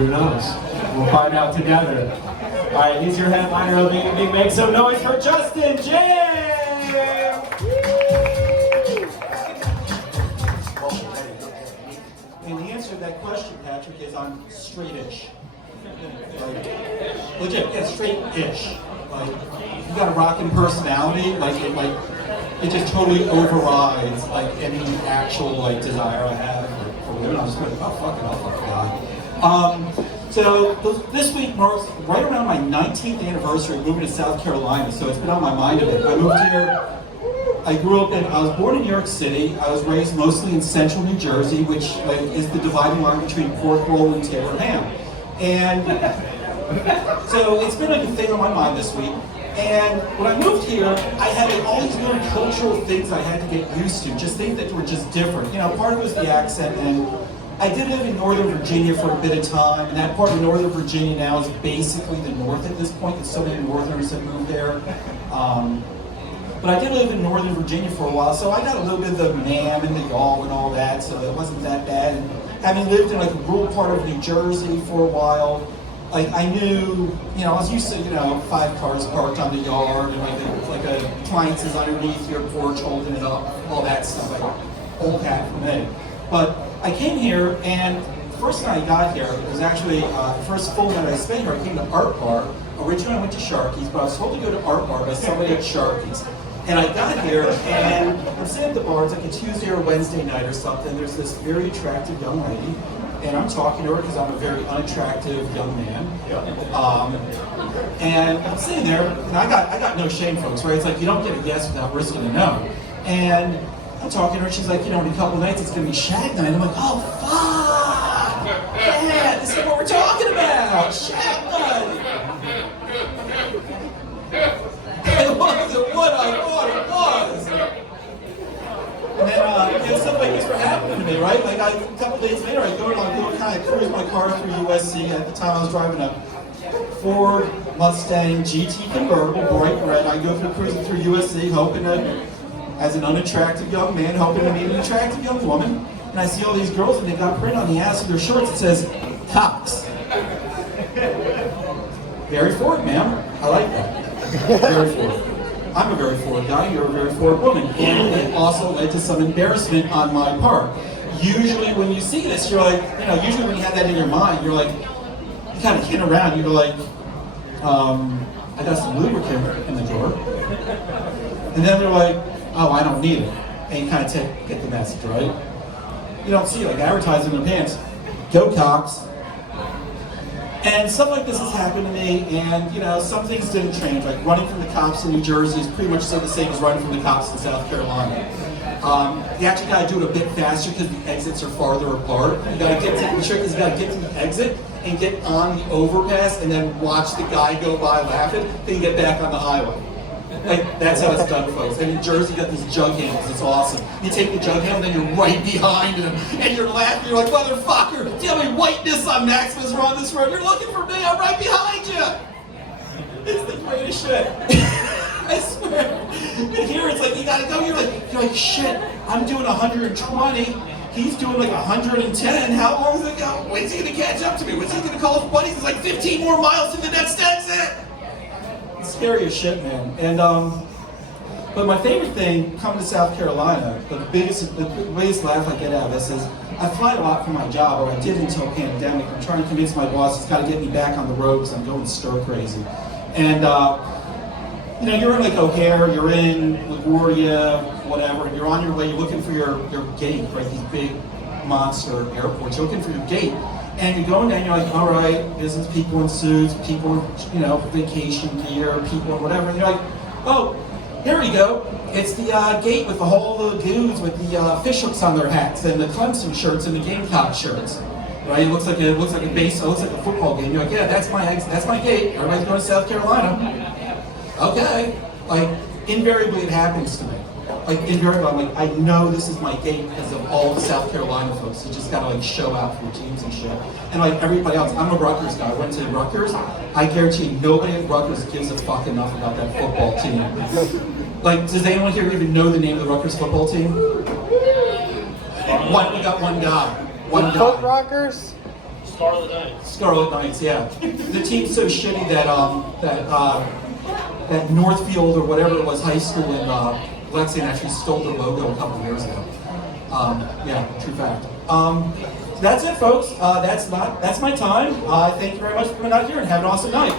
Who knows? We'll find out together. All right, he's your headliner of the evening. Make some noise for Justin Jam! And the answer to that question, Patrick, is I'm straight-ish. Like, legit, yeah, straight-ish. Like, you got a rockin' personality, it just totally overrides like any actual like desire I have for women. I'm just like, oh fuck it, I'll fuck the guy. So this week marks right around my 19th anniversary of moving to South Carolina, so it's been on my mind a bit. I moved here. I was born in New York City. I was raised mostly in central New Jersey, which like is the dividing line between pork roll and Taylor ham. And so it's been like a thing on my mind this week. And when I moved here, I had like, all these little cultural things I had to get used to, just things that were just different. You know, part of it was the accent, and I did live in Northern Virginia for a bit of time, and that part of Northern Virginia now is basically the North at this point, because so many Northerners have moved there. But I did live in Northern Virginia for a while, so I got a little bit of the ma'am and the y'all and all that, so it wasn't that bad. And having lived in like a rural part of New Jersey for a while, like I knew, you know, I was used to, you know, 5 cars parked on the yard and like a appliance is underneath your porch holding it up, all that stuff, like old hat for me. But I came here, and the first night I got here, it was actually the first full night I spent here. I came to Art Bar. Originally I went to Sharky's, but I was told to go to Art Bar by somebody at Sharky's. And I got here, and I'm sitting at the bar, it's like a Tuesday or Wednesday night or something. There's this very attractive young lady, and I'm talking to her because I'm a very unattractive young man. And I'm sitting there, and I got no shame, folks, right? It's like you don't get a yes without risking a no. And I'm talking to her, she's like, you know, in a couple of nights it's gonna be shag night. I'm like, oh fuck! Yeah, this is what we're talking about! Shag night! It wasn't what I thought it was! And then, you know, stuff like this were happening to me, right? Like, a couple days later, I go kind of cruise my car through USC. At the time, I was driving a Ford Mustang GT convertible, bright red. I go through cruising through USC, hoping to, as an unattractive young man, hoping to meet an attractive young woman. And I see all these girls, and they got print on the ass of their shorts that says, Cox. Very forward, ma'am. I like that. Very forward. I'm a very forward guy, you're a very forward woman. And it also led to some embarrassment on my part. Usually when you see this, you're like, you know, usually when you have that in your mind, you're like, you kind of hint around, you're like, I got some lubricant in the drawer. And then they're like, oh, I don't need it. And you kind of get the message, right? You don't see like advertising in the pants. Go Cox. And stuff like this has happened to me, and you know, some things didn't change. Like running from the cops in New Jersey is pretty much still the same as running from the cops in South Carolina. You actually got to do it a bit faster because the exits are farther apart. You got to get to the trick is you got to get to the exit and get on the overpass, and then watch the guy go by laughing. Then you get back on the highway. Like that's how it's done, folks. And in Jersey, you got these jug handles. It's awesome. You take the jug handle, then you're right behind him, and you're laughing. You're like, motherfucker, do you have any whiteness on Maximus? We're on this road. You're looking for me. I'm right behind you. It's the greatest shit. I swear. But here, it's like you gotta go. You're like, shit. I'm doing 120. He's doing like 110. How long is it go? When's he gonna catch up to me? When's he gonna call his buddies? It's like 15 more miles to the next exit. It's scary as shit, man. And but my favorite thing coming to South Carolina, the biggest laugh I get out of this is I fly a lot for my job, or I did until pandemic. I'm trying to convince my boss he's got to get me back on the road because I'm going stir crazy. And you know, you're in like O'Hare, you're in LaGuardia, whatever, and you're on your way, you're looking for your gate, right? These big monster airports. You're looking for your gate. And you're going down, you're like, all right, business people in suits, people in, you know, vacation gear, people in whatever. And you're like, oh, here we go. It's the gate with all the dudes with the fish hooks on their hats and the Clemson shirts and the Gamecock shirts. Right? It looks like a football game. You're like, yeah, that's my gate. Everybody's going to South Carolina. Okay. Like, invariably it happens to me. Like, invariably, I'm like, I know this is my gate because of all the South Carolina folks. You just gotta like show out for your teams and shit. And like everybody else, I'm a Rutgers guy. I went to Rutgers. I guarantee you, nobody at Rutgers gives a fuck enough about that football team. Like, does anyone here even know the name of the Rutgers football team? We got one guy. One guy. Foot Rockers? Scarlet Knights. Scarlet Knights, yeah. The team's so shitty that that Northfield or whatever it was high school in Lexington actually stole their logo a couple of years ago. Yeah, true fact. That's it, folks. That's my time. Thank you very much for coming out here and have an awesome night.